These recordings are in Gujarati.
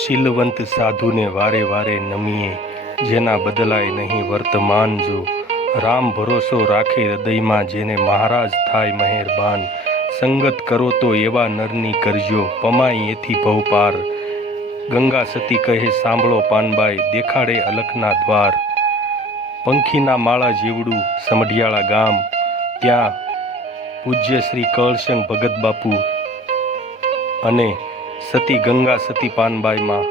શીલવંત સાધુને વારે વારે નમીએ, જેના બદલાય નહીં વર્તમાન. જો રામ ભરોસો રાખે હૃદયમાં, જેને મહારાજ થાય મહેરબાન. સંગત કરો તો એવા નરની કરજો, પમાય એથી ભવપાર. ગંગા સતી કહે સાંભળો પાનબાઈ, દેખાડે અલખના દ્વાર. પંખીના માળા જેવડું સમઢિયાળા ગામ, ત્યાં પૂજ્ય શ્રી કળશંગ ભગત બાપુ અને સતી ગંગા સતી પાનબાઈમાં.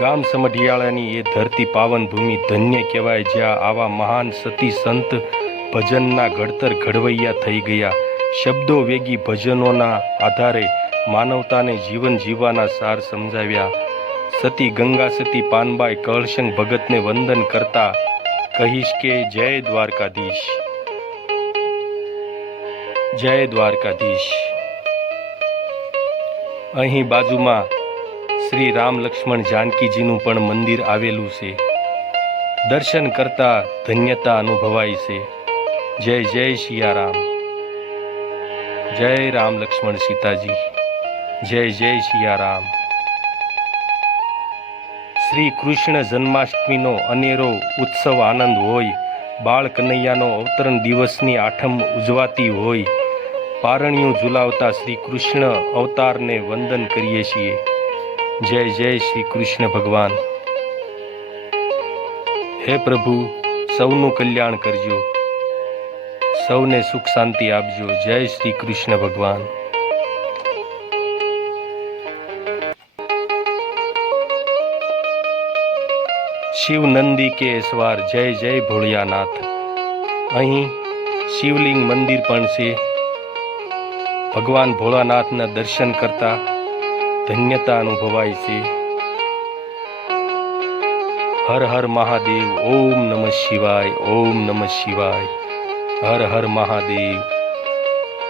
ગામ સમઢિયાળાની એ ધરતી પાવન ભૂમિ ધન્ય કહેવાય, જ્યાં આવા મહાન સતી સંત ભજનના ઘડતર ઘડવૈયા થઈ ગયા. શબ્દો વેગી ભજનોના આધારે માનવતાને જીવન જીવવાના સાર સમજાવ્યા. સતી ગંગા સતી પાનબાઈ કળશંગ ભગતને વંદન કરતા કહીશ કે જય દ્વારકાધીશ, જય દ્વારકાધીશ. અહીં બાજુમાં શ્રી રામ લક્ષ્મણ જાનકીજીનું પણ મંદિર આવેલું છે. દર્શન કરતા ધન્યતા અનુભવાય છે. જય જય સિયારામ, જય રામ લક્ષ્મણ સીતાજી, જય જય સિયારામ. શ્રી કૃષ્ણ જન્માષ્ટમીનો અનેરો ઉત્સવ આનંદ હોય. બાળ કનૈયાનો અવતરણ દિવસની આઠમ ઉજવાતી હોય. પારણિયું ઝુલાવતા શ્રી કૃષ્ણ અવતારને વંદન કરીએ છીએ. જય જય શ્રી કૃષ્ણ ભગવાન. હે પ્રભુ, સૌનું કલ્યાણ કરજો, સૌને સુખ શાંતિ આપજો. જય શ્રી કૃષ્ણ ભગવાન. શિવ નંદી કે એસવાર, જય જય ભોળિયાનાથ. અહીં શિવલિંગ મંદિર પણ છે. ભગવાન ભોળાનાથના દર્શન કરતા ધન્યતા અનુભવાય છે. હર હર મહાદેવ. ઓમ નમઃ શિવાય, ઓમ નમઃ શિવાય. હર હર મહાદેવ.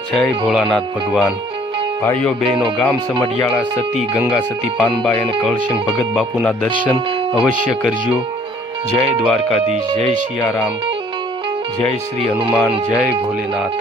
જય ભોળાનાથ ભગવાન. ભાઈઓ બહેનો, ગામ સમઢિયાળા સતી ગંગા સતી પાનબાઈ અને કળશંગ ભગત બાપુના દર્શન અવશ્ય કરજો. જય દ્વારકાધીશ, જય સિયારામ, જય શ્રી હનુમાન, જય ભોલેનાથ.